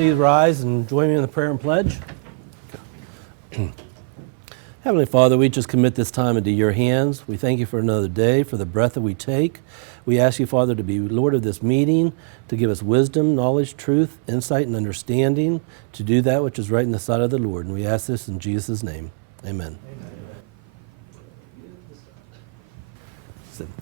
please rise and join me in the prayer and pledge? Heavenly Father, we just commit this time into your hands. We thank you for another day, for the breath that we take. We ask you, Father, to be Lord of this meeting, to give us wisdom, knowledge, truth, insight, and understanding to do that which is right in the sight of the Lord. And we ask this in Jesus' name. Amen.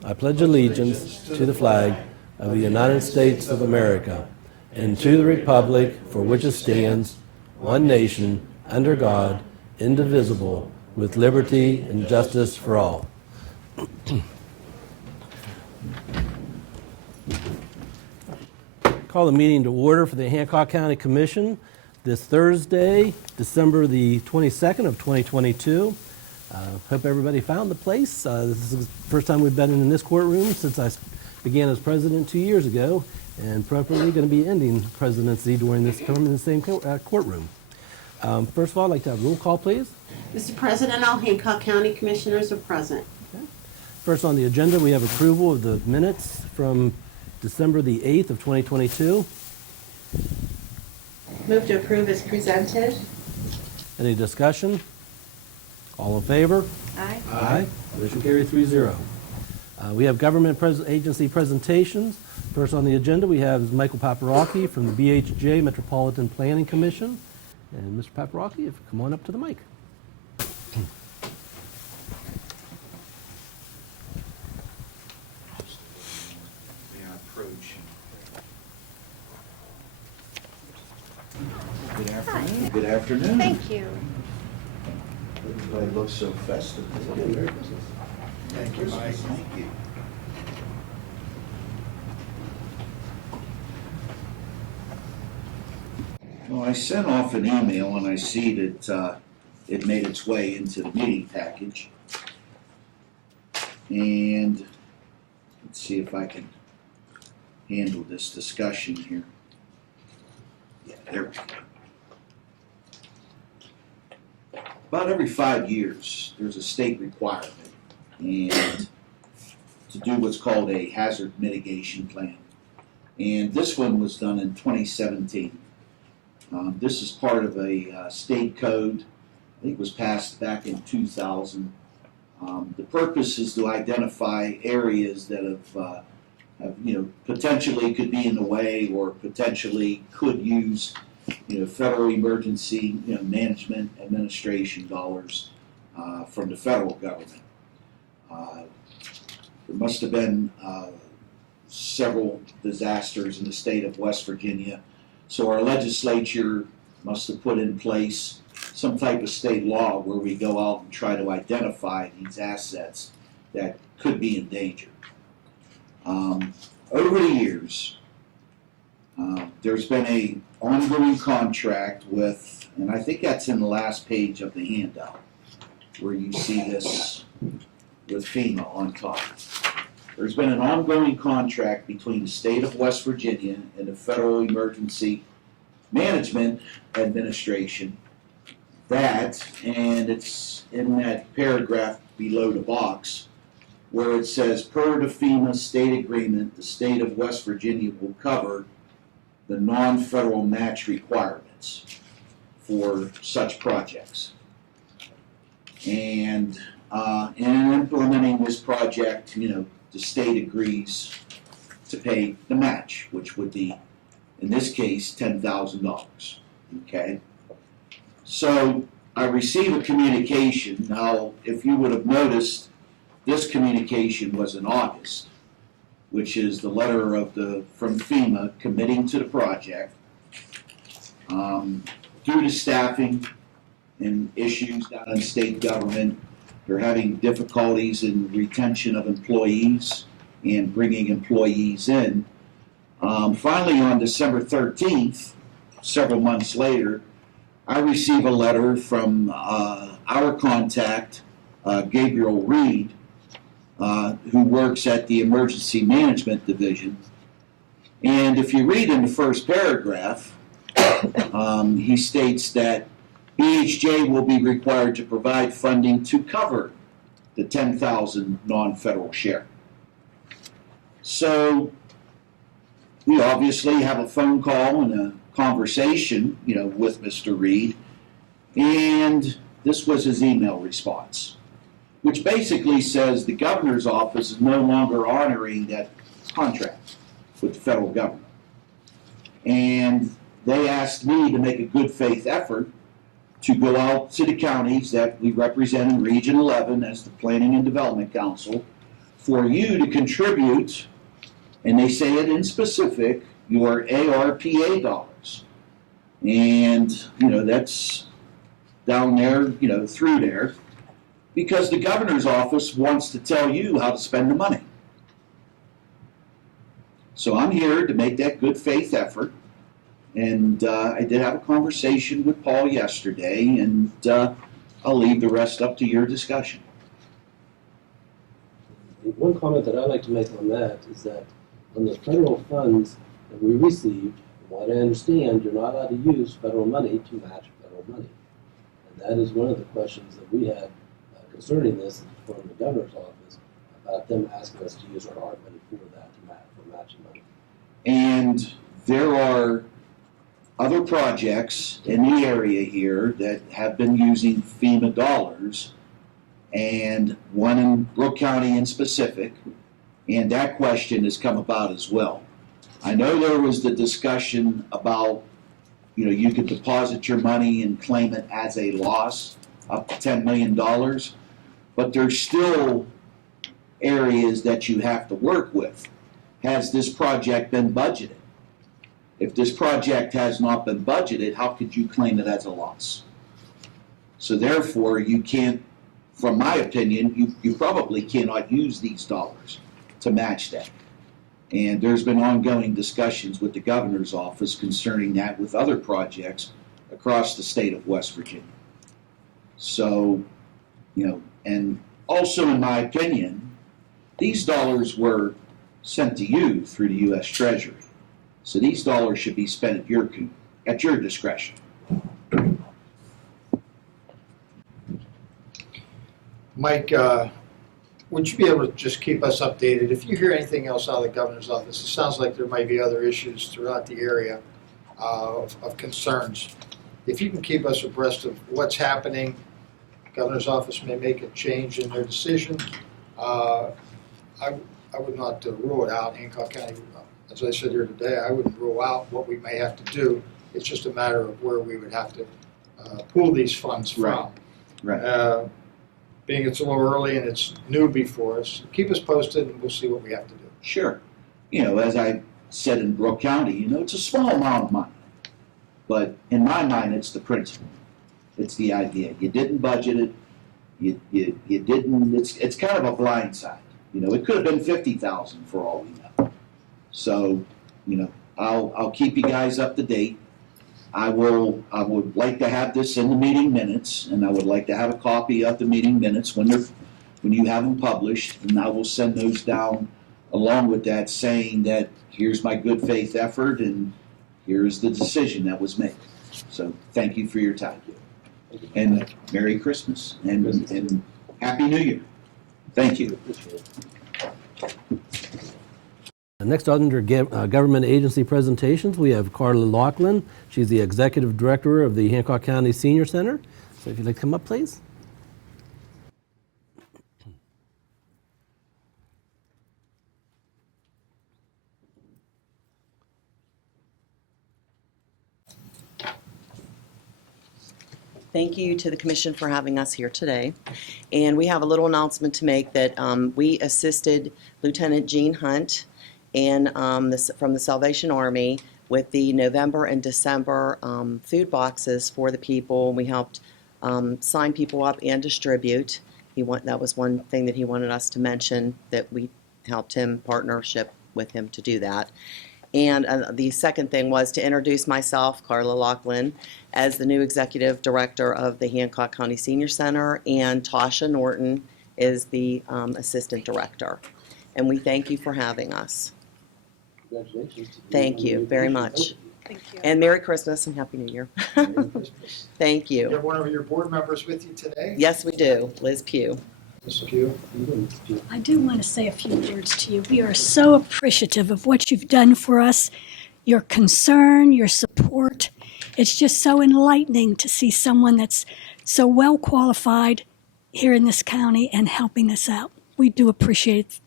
I pledge allegiance to the flag of the United States of America and to the republic for which it stands, one nation, under God, indivisible, with liberty and justice for all. Call the meeting to order for the Hancock County Commission this Thursday, December the 22nd of 2022. Hope everybody found the place. This is the first time we've been in this courtroom since I began as president 2 years ago, and probably going to be ending presidency during this term in the same courtroom. First of all, I'd like to have a roll call, please. Mr. President, all Hancock County Commissioners are present. Okay. First on the agenda, we have approval of the minutes from December the 8th of 2022. Move to approve as presented. Any discussion? All in favor? Aye. Aye. Motion carried 3-0. We have government agency presentations. First on the agenda, we have Michael Paparocki from the BHJ Metropolitan Planning Commission. And Mr. Paparocki, if you come on up to the mic. Good afternoon. Good afternoon. Thank you. Everybody looks so festive. Thank you, Mike. Thank you. Well, I sent off an email and I see that it made its way into the meeting package. And let's see if I can handle this discussion here. Yeah, there we go. About every 5 years, there's a state requirement and to do what's called a hazard mitigation plan. And this one was done in 2017. This is part of a state code. I think it was passed back in 2000. The purpose is to identify areas that have potentially could be in the way or potentially could use federal emergency management administration dollars from the federal government. There must have been several disasters in the state of West Virginia, so our legislature must have put in place some type of state law where we go out and try to identify these assets that could be in danger. Over the years, there's been a ongoing contract with, and I think that's in the last page of the handout, where you see this with FEMA on top. There's been an ongoing contract between the state of West Virginia and the Federal Emergency Management Administration and it's in that paragraph below the box where it says, per the FEMA state agreement, the state of West Virginia will cover the non-federal match requirements for such projects. And in implementing this project, the state agrees to pay the match, which would be, in this case, $10,000. Okay? So I received a communication. Now, if you would have noticed, this communication was in August, which is the letter from FEMA committing to the project. Due to staffing and issues down in state government, they're having difficulties in retention of employees and bringing employees in. Finally, on December 13th, several months later, I received a letter from our contact, Gabriel Reed, who works at the Emergency Management Division. And if you read in the first paragraph, he states that BHJ will be required to provide funding to cover the $10,000 non-federal share. So we obviously have a phone call and a conversation, with Mr. Reed, and this was his email response, which basically says the governor's office is no longer honoring that contract with the federal government. And they asked me to make a good faith effort to go out to the counties that we represent in Region 11 as the Planning and Development Council for you to contribute, and they say it in specific, your ARPA dollars. And, that's down there, through there, because the governor's office wants to tell you how to spend the money. So I'm here to make that good faith effort. And I did have a conversation with Paul yesterday, and I'll leave the rest up to your discussion. One comment that I'd like to make on that is that on the federal funds that we received, from what I understand, you're not allowed to use federal money to match federal money. And that is one of the questions that we had concerning this from the governor's office about them asking us to use our ARP money for that, for matching money. And there are other projects in the area here that have been using FEMA dollars, and one in Brooke County in specific, and that question has come about as well. I know there was the discussion about, you could deposit your money and claim it as a loss up to $10 million, but there's still areas that you have to work with. Has this project been budgeted? If this project has not been budgeted, how could you claim it as a loss? So therefore, you can't, from my opinion, you probably cannot use these dollars to match that. And there's been ongoing discussions with the governor's office concerning that with other projects across the state of West Virginia. So, and also in my opinion, these dollars were sent to you through the U.S. Treasury. So these dollars should be spent at your discretion. Mike, would you be able to just keep us updated? If you hear anything else out of the governor's office, it sounds like there might be other issues throughout the area of concerns. If you can keep us abreast of what's happening, the governor's office may make a change in their decision. I would not rule it out. Hancock County, as I said here today, I wouldn't rule out what we may have to do. It's just a matter of where we would have to pull these funds from. Right. Being it's a little early and it's new before us, keep us posted and we'll see what we have to do. Sure. As I said in Brooke County, it's a small amount of money. But in my mind, it's the principle. It's the idea. You didn't budget it. You didn't, it's kind of a blind side. It could have been $50,000 for all we know. So, I'll keep you guys up to date. I would like to have this in the meeting minutes, and I would like to have a copy of the meeting minutes when you have them published, and I will send those down along with that, saying that here's my good faith effort and here's the decision that was made. So thank you for your time. And Merry Christmas and Happy New Year. Thank you. Next, under government agency presentations, we have Carla Laughlin. She's the Executive Director of the Hancock County Senior Center. So if you'd like to come up, please. Thank you to the Commission for having us here today. And we have a little announcement to make that we assisted Lieutenant Gene Hunt and from the Salvation Army with the November and December food boxes for the people. We helped sign people up and distribute. That was one thing that he wanted us to mention, that we helped him, partnership with him to do that. And the second thing was to introduce myself, Carla Laughlin, as the new Executive Director of the Hancock County Senior Center, and Tasha Norton is the Assistant Director. And we thank you for having us. Congratulations. Thank you very much. Thank you. And Merry Christmas and Happy New Year. Merry Christmas. Thank You you. have one of your board members with you today? Yes, we do. Liz Pugh. Ms. Pugh? I do want to say a few words to you. We are so appreciative of what you've done for us, your concern, your support. It's just so enlightening to see someone that's so well qualified here in this county and helping us out. We do appreciate it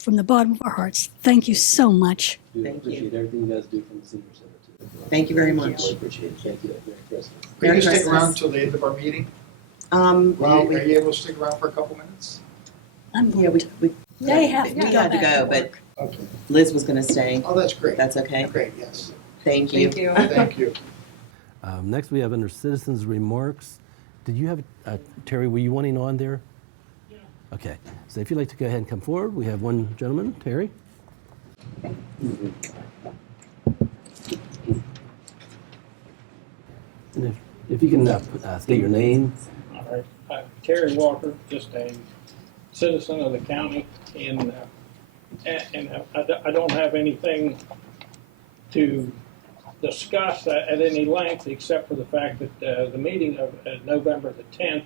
from the bottom of our hearts. Thank you so much. We Thank you. appreciate everything you guys do from the senior center too. Thank you very much. Really appreciate it. Thank you. Merry Christmas. Are you Merry going to stick Christmas. around till the end of our meeting? Well, Are you able to stick around for a couple minutes? I'm yeah, going we They have to we go had to back go, to but work. Okay. Liz was going to stay. Oh, that's great. That's okay. Great, yes. Thank you. Thank you. Next, we have under citizens' remarks. Did you have, Terry, were you wanting on there? Yeah. Okay, so if you'd like to go ahead and come forward, we have one gentleman, Terry. And if you can state your name. All right. Terry Walker, just a citizen of the county, and I don't have anything to discuss at any length except for the fact that the meeting of November the 10th,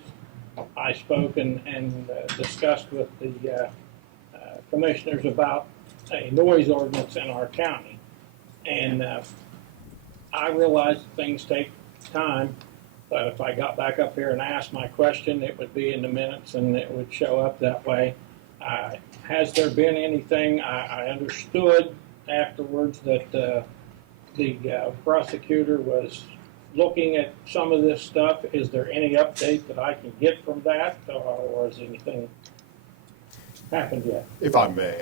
I spoke and discussed with the commissioners about a noise ordinance in our county. And I realize that things take time, but if I got back up here and asked my question, it would be in the minutes and it would show up that way. Has there been anything? I understood afterwards that the prosecutor was looking at some of this stuff. Is there any update that I can get from that, or has anything happened yet? If I may,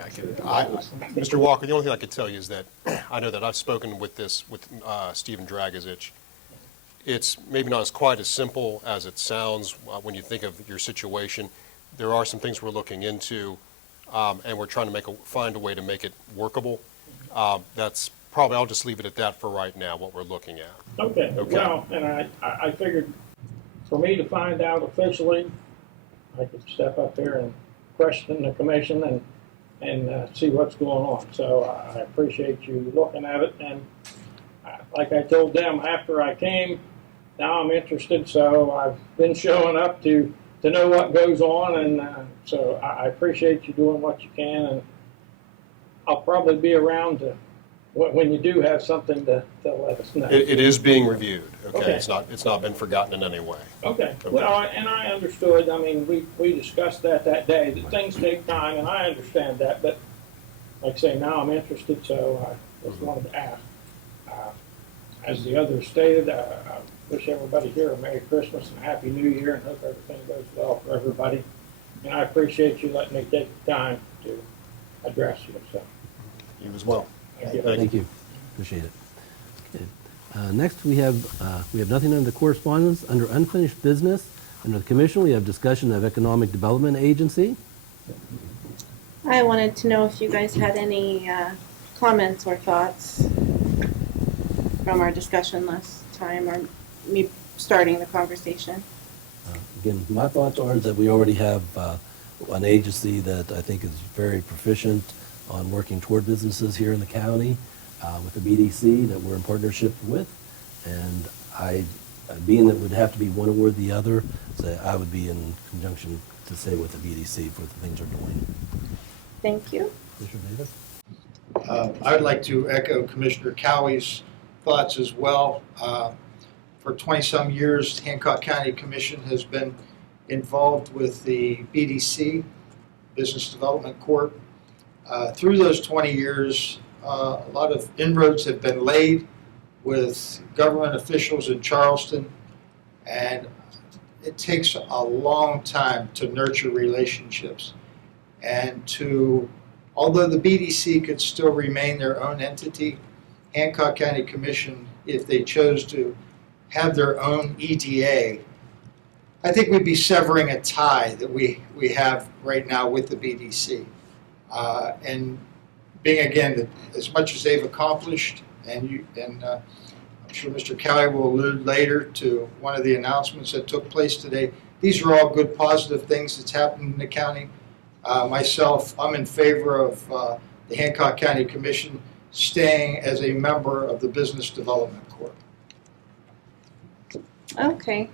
Mr. Walker, the only thing I could tell you is that I know that I've spoken with Stephen Dragozich. It's maybe not quite as simple as it sounds when you think of your situation. There are some things we're looking into, and we're trying to find a way to make it workable. That's probably, I'll just leave it at that for right now, what we're looking at. Okay. Well, and I figured for me to find out officially, I could step up here and question the commission and see what's going on. So I appreciate you looking at it. And like I told them after I came, now I'm interested. So I've been showing up to know what goes on. And so I appreciate you doing what you can. And I'll probably be around when you do have something to let us know. It is being reviewed. Okay, Okay. It's not been forgotten in any way. Okay, well, and I understood, I mean, we discussed that day, that things take time, and I understand that, but like I say, now I'm interested, so I just wanted to ask. As the others stated, I wish everybody here a Merry Christmas and a Happy New Year, and hope everything goes well for everybody. And I appreciate you letting me take the time to address you, so, You as well. thank you. Thank you. Appreciate it. Okay. Next, we have nothing under correspondence. Under unfinished business, under the commission, we have discussion of Economic Development Agency. I wanted to know if you guys had any comments or thoughts from our discussion last time, or me starting the conversation. Again, my thoughts are that we already have an agency that I think is very proficient on working toward businesses here in the county with the BDC that we're in partnership with. And being that it would have to be one or the other, so I would be in conjunction to say with the BDC for the things we're doing. Thank you. Commissioner Davis? I would like to echo Commissioner Cowie's thoughts as well. For 20-some years, Hancock County Commission has been involved with the BDC, Business Development Corp. Through those 20 years, a lot of inroads have been laid with government officials in Charleston, and it takes a long time to nurture relationships. And although the BDC could still remain their own entity, Hancock County Commission, if they chose to have their own EDA, I think we'd be severing a tie that we have right now with the BDC. And being, again, as much as they've accomplished, and I'm sure Mr. Cowie will allude later to one of the announcements that took place today, these are all good, positive things that's happened in the county. Myself, I'm in favor of the Hancock County Commission staying as a member of the Business Development Corp. Okay.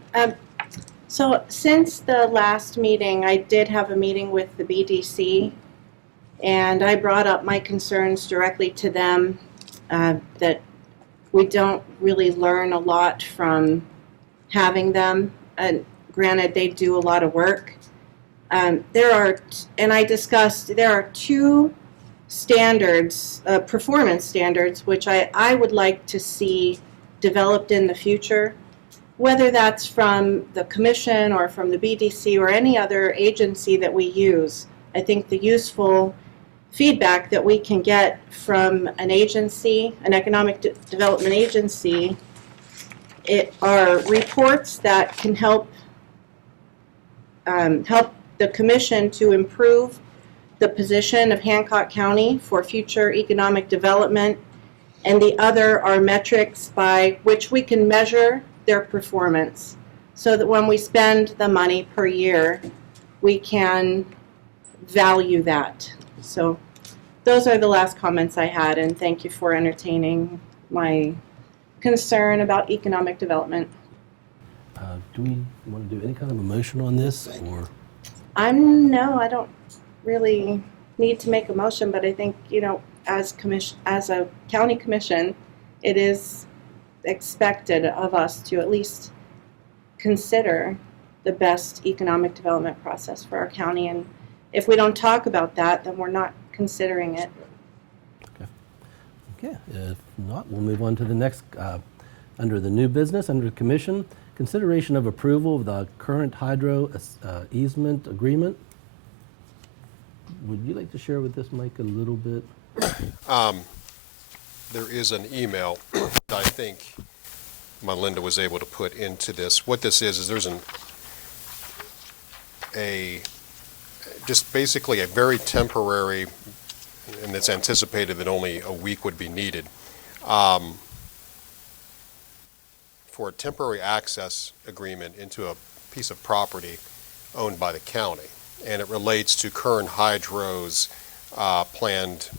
So since the last meeting, I did have a meeting with the BDC, and I brought up my concerns directly to them, that we don't really learn a lot from having them. And granted, they do a lot of work. There are two standards, performance standards, which I would like to see developed in the future, whether that's from the commission or from the BDC or any other agency that we use. I think the useful feedback that we can get from an agency, an economic development agency, are reports that can help the commission to improve the position of Hancock County for future economic development, and the other are metrics by which we can measure their performance, so that when we spend the money per year, we can value that. So those are the last comments I had, and thank you for entertaining my concern about economic development. Do we want to do any kind of a motion on this, or? No, I don't really need to make a motion, but I think, as a county commission, it is expected of us to at least consider the best economic development process for our county. And if we don't talk about that, then we're not considering it. Okay, if not, we'll move on to the next, under the new business, under commission, consideration of approval of the current hydro easement agreement. Would you like to share with this, Mike, a little bit? There is an email that I think Melinda was able to put into this. What this is there's just basically a very temporary, and it's anticipated that only a week would be needed, for a temporary access agreement into a piece of property owned by the county. And it relates to Kern Hydro's planned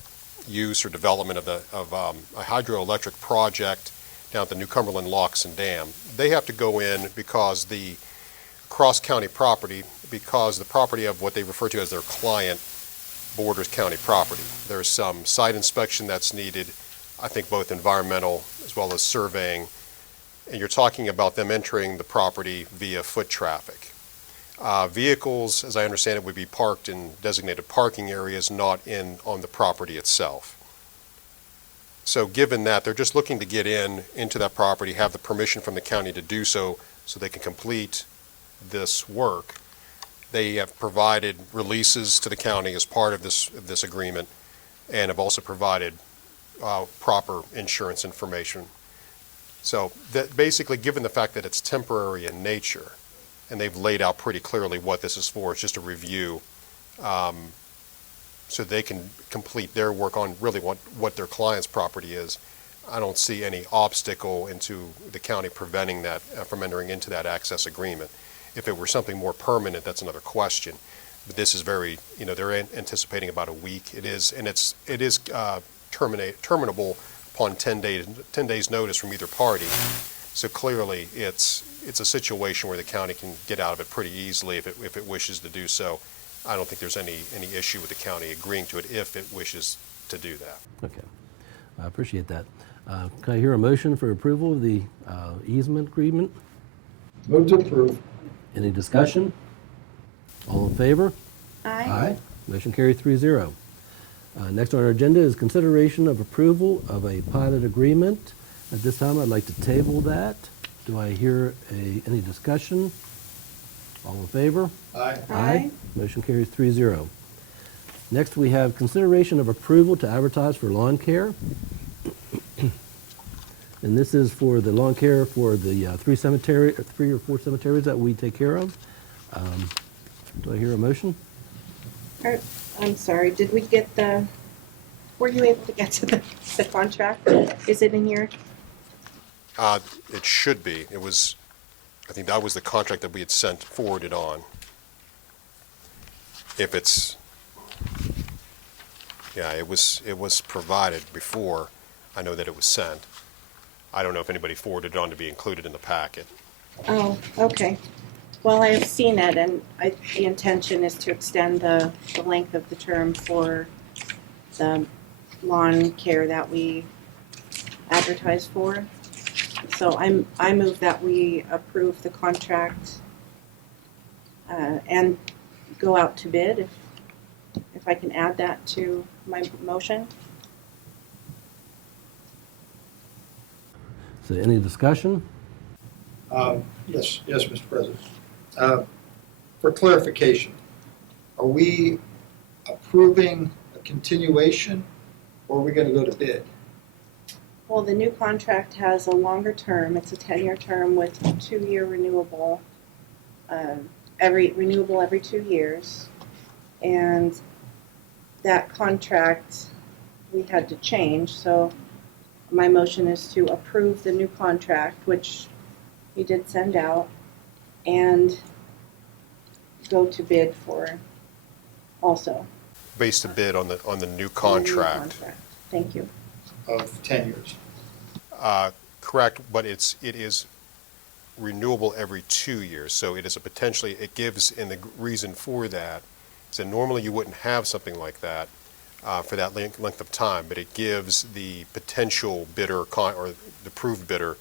use or development of a hydroelectric project down at the New Cumberland Locks and Dam. They have to go in because the cross-county property, because the property of what they refer to as their client borders county property. There's some site inspection that's needed, I think both environmental as well as surveying, and you're talking about them entering the property via foot traffic. Vehicles, as I understand it, would be parked in designated parking areas, not on the property itself. So given that, they're just looking to get into that property, have the permission from the county to do so, so they can complete this work. They have provided releases to the county as part of this agreement, and have also provided proper insurance information. So that basically, given the fact that it's temporary in nature, and they've laid out pretty clearly what this is for, it's just a review, so they can complete their work on really what their client's property is. I don't see any obstacle into the county preventing that from entering into that access agreement. If it were something more permanent, that's another question. But this is very, they're anticipating about a week. It is terminable upon 10 days notice from either party. So clearly, it's a situation where the county can get out of it pretty easily if it wishes to do so. I don't think there's any issue with the county agreeing to it if it wishes to do that. Okay, I appreciate that. Can I hear a motion for approval of the easement agreement? Move to approve. Any discussion? All in favor? Aye. Motion carries 3-0. Next on our agenda is consideration of approval of a pilot agreement. At this time, I'd like to table that. Do I hear any discussion? All in favor? Aye. Aye. Motion carries 3-0. Next, we have consideration of approval to advertise for lawn care. And this is for the lawn care for the 3 or 4 cemeteries that we take care of. Do I hear a motion? I'm sorry, did we get were you able to get to the contract? Is it in here? It should be. I think that was the contract that we had forwarded on. If it's, yeah, it was provided before. I know that it was sent. I don't know if anybody forwarded it on to be included in the packet. Oh, okay. Well, I have seen it, and the intention is to extend the length of the term for the lawn care that we advertise for. So I move that we approve the contract and go out to bid, if I can add that to my motion. So any discussion? Yes, Mr. President. For clarification, are we approving a continuation or are we going to go to bid? Well, the new contract has a longer term. It's a 10-year term with 2-year renewable, every 2 years. And that contract we had to change, so my motion is to approve the new contract, which you did send out, and go to bid for also. Based a bid on the new the new contract. Thank you. Of 10 years. Correct, but it is renewable every 2 years, so it is it gives, and the reason for that is that normally you wouldn't have something like that for that length of time, but it gives the potential bidder or the approved bidder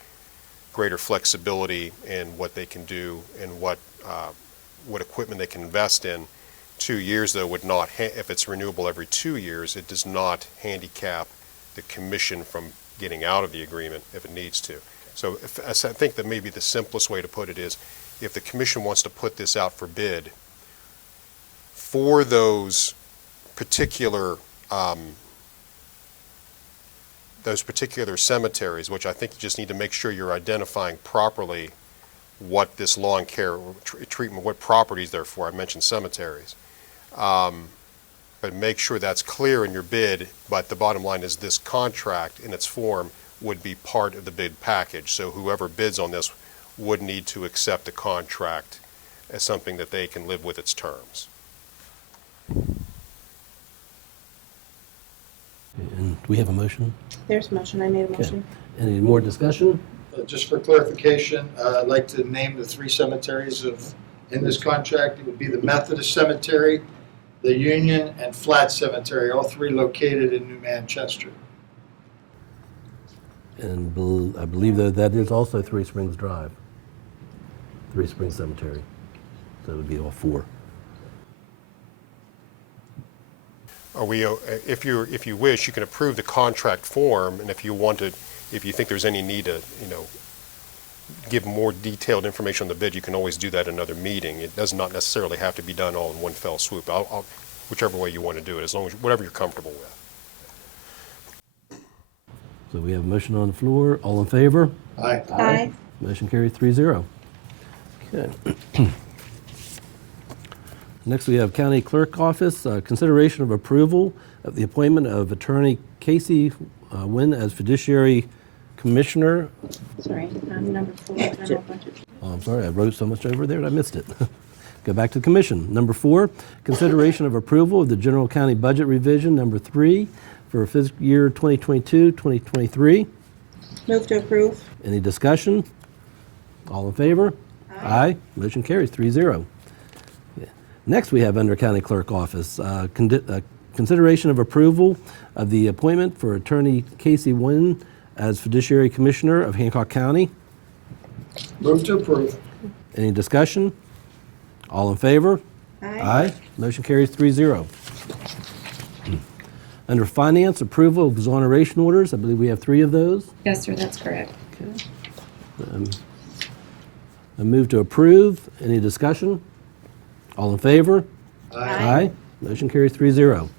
greater flexibility in what they can do and what equipment they can invest in. 2 years, though, would not, if it's renewable every 2 years, it does not handicap the commission from getting out of the agreement if it needs to. So I think that maybe the simplest way to put it is, if the commission wants to put this out for bid for those particular cemeteries, which I think you just need to make sure you're identifying properly what this lawn care treatment, what properties they're for. I mentioned cemeteries. But make sure that's clear in your bid, but the bottom line is this contract in its form would be part of the bid package. So whoever bids on this would need to accept the contract as something that they can live with its terms. And do we have a motion? There's a motion. I made a motion. Any more discussion? Just for clarification, I'd like to name the 3 cemeteries in this contract. It would be the Methodist Cemetery, the Union, and Flat Cemetery, all 3 located in New Manchester. And I believe that is also Three Springs Drive, Three Springs Cemetery. So it would be all 4. Are we, if you wish, you can approve the contract form, and if you think there's any need to, give more detailed information on the bid, you can always do that in another meeting. It does not necessarily have to be done all in one fell swoop. Whichever way you want to do it, as long as whatever you're comfortable with. So we have a motion on the floor. All in favor? Aye. Aye. Motion carries 3-0. Okay. Next, we have County Clerk Office, consideration of approval of the appointment of Attorney Casey Wynn as Fiduciary Commissioner. Sorry, number 4. I don't know a bunch of- Oh, I'm sorry, I wrote so much over there that I missed it. Go back to the commission. Number 4, consideration of approval of the general county budget revision. Number 3, for fiscal year 2022-2023. Move to approve. Any discussion? All in favor? Aye. Motion carries 3-0. Yeah. Next, we have under County Clerk Office, consideration of approval of the appointment for Attorney Casey Wynn as Fiduciary Commissioner of Hancock County. Move to approve. Any discussion? All in favor? Aye. Motion carries 3-0. Under Finance, approval of exoneration orders. I believe we have 3 of those. Yes, sir, that's correct. A move to approve. Any discussion? All in favor? Aye. Motion carries 3-0.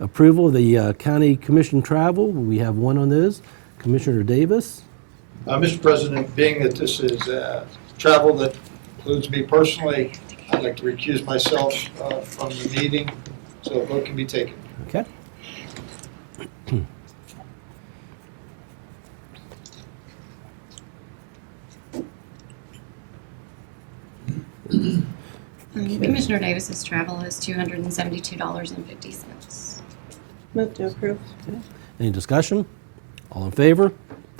Approval of the county commission travel. We have 1 on those. Commissioner Davis. Mr. President, being that this is travel that includes me personally, I'd like to recuse myself from the meeting so a vote can be taken. Okay. Commissioner Davis's travel is $272.50. Move to approve. Any discussion? All in favor?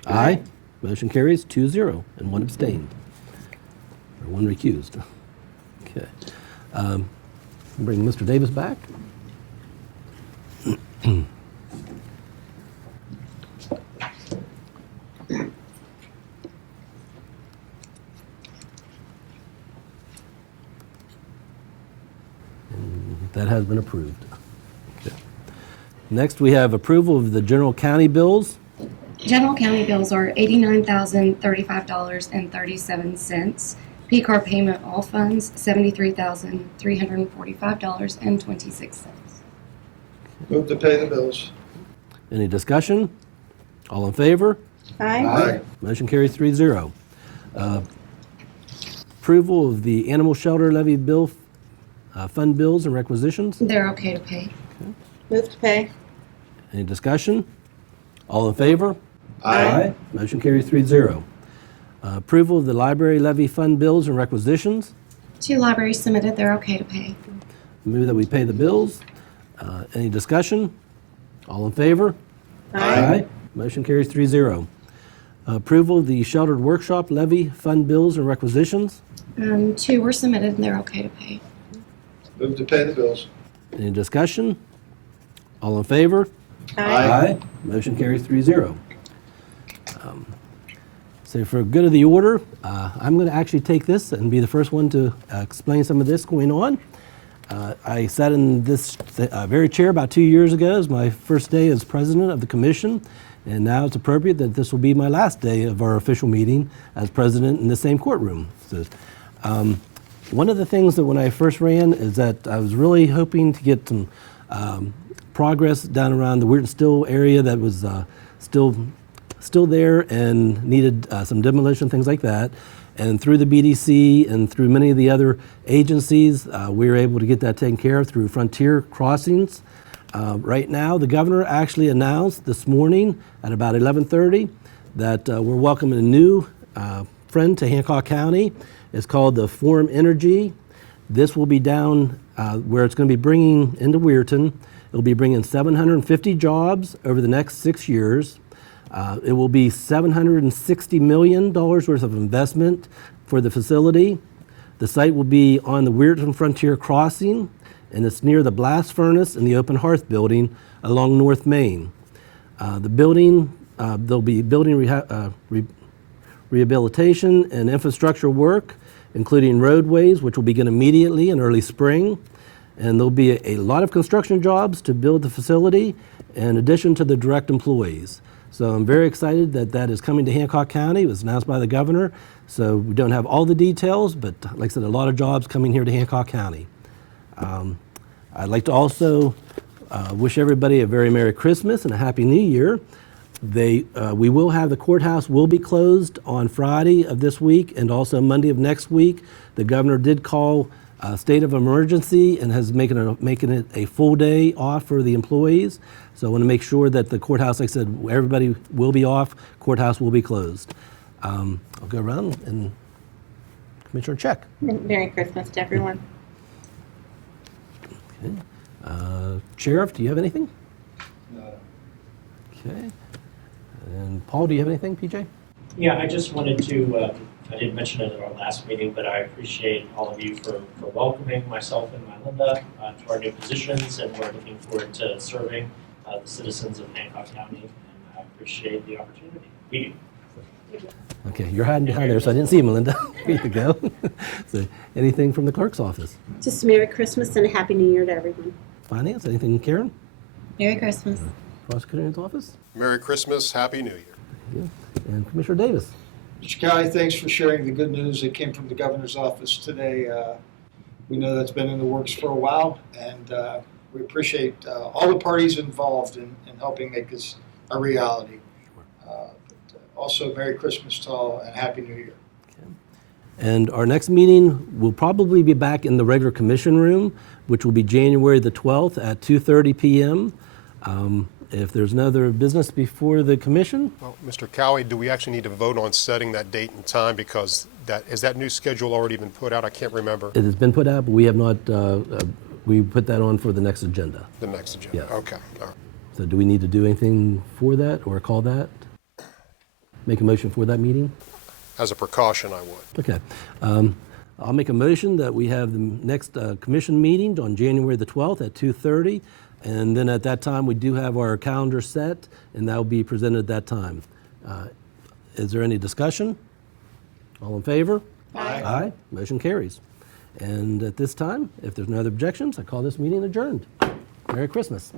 Aye. Motion carries 2-0 and 1 abstained. Or 1 recused. Okay. Bring Mr. Davis back. And that has been approved. Okay. Next, we have approval of the general county bills. General county bills are $89,035.37. P-car payment all funds, $73,345.26. Move to pay the bills. Any discussion? All in favor? Aye. Motion carries 3-0. Approval of the animal shelter levy bill, fund bills and requisitions. They're okay to pay. Move to pay. Any discussion? All in favor? Aye. Motion carries 3-0. Approval of the library levy fund bills and requisitions. 2 libraries submitted, they're okay to pay. Move that we pay the bills. Any discussion? All in favor? Aye. Motion carries 3-0. Approval of the sheltered workshop levy fund bills and requisitions. 2 were submitted, and they're okay to pay. Move to pay the bills. Any discussion? All in favor? Aye. Motion carries 3-0. So for good of the order, I'm going to actually take this and be the first one to explain some of this going on. I sat in this very chair about 2 years ago as my first day as president of the commission, and now it's appropriate that this will be my last day of our official meeting as president in the same courtroom. So, one of the things that when I first ran is that I was really hoping to get some progress down around the Weirton Still area that was still there and needed some demolition, things like that. And through the BDC and through many of the other agencies, we were able to get that taken care of through Frontier Crossings. Right now, the governor actually announced this morning at about 11:30 that we're welcoming a new friend to Hancock County. It's called the Forum Energy. This will be down where it's going to be bringing into Weirton. It'll be bringing 750 jobs over the next 6 years. It will be $760 million worth of investment for the facility. The site will be on the Weirton Frontier Crossing, and it's near the blast furnace and the open hearth building along North Main. The building, there'll be building rehabilitation and infrastructure work, including roadways, which will begin immediately in early spring. And there'll be a lot of construction jobs to build the facility, in addition to the direct employees. So I'm very excited that that is coming to Hancock County. It was announced by the governor. So we don't have all the details, but like I said, a lot of jobs coming here to Hancock County. I'd like to also wish everybody a very Merry Christmas and a Happy New Year. We will have the courthouse will be closed on Friday of this week and also Monday of next week. The governor did call a state of emergency and has making it a full day off for the employees. So I want to make sure that the courthouse, like I said, everybody will be off, courthouse will be closed. I'll go around and Commissioner Check. Merry Christmas to everyone. Okay. Sheriff, do you have anything? No. Okay. And Paul, do you have anything, PJ? Yeah, I just wanted to, I didn't mention it at our last meeting, but I appreciate all of you for welcoming myself and my Linda to our new positions, and we're looking forward to serving the citizens of Hancock County, and I appreciate the opportunity. We do. Okay, you're hiding behind there, so I didn't see you, Melinda. Here you go. So, anything from the clerk's office? Just Merry Christmas and a Happy New Year to everyone. Finance, anything, Karen? Merry Christmas. Prosecutor's office? Merry Christmas, Happy New Year. Yeah. And Commissioner Davis? Mr. County, thanks for sharing the good news that came from the governor's office today. We know that's been in the works for a while, and we appreciate all the parties involved in helping make this a reality. Also, Merry Christmas to all and Happy New Year. And our next meeting will probably be back in the regular commission room, which will be January the 12th at 2:30 p.m. If there's no other business before the commission, Well, Mr. Cowie, do we actually need to vote on setting that date and time, because has that new schedule already been put out? I can't remember it has been put out, but we have not, we put that on for the next agenda. the next agenda. Yes. Okay, all right. So do we need to do anything for that or call that? Make a motion for that meeting? As a precaution, I would. Okay. I'll make a motion that we have the next commission meeting on January the 12th at 2:30. And then at that time, we do have our calendar set, and that will be presented at that time. Is there any discussion? All in favor? Aye. Aye. Motion carries. And at this time, if there's no other objections, I call this meeting adjourned. Merry Christmas.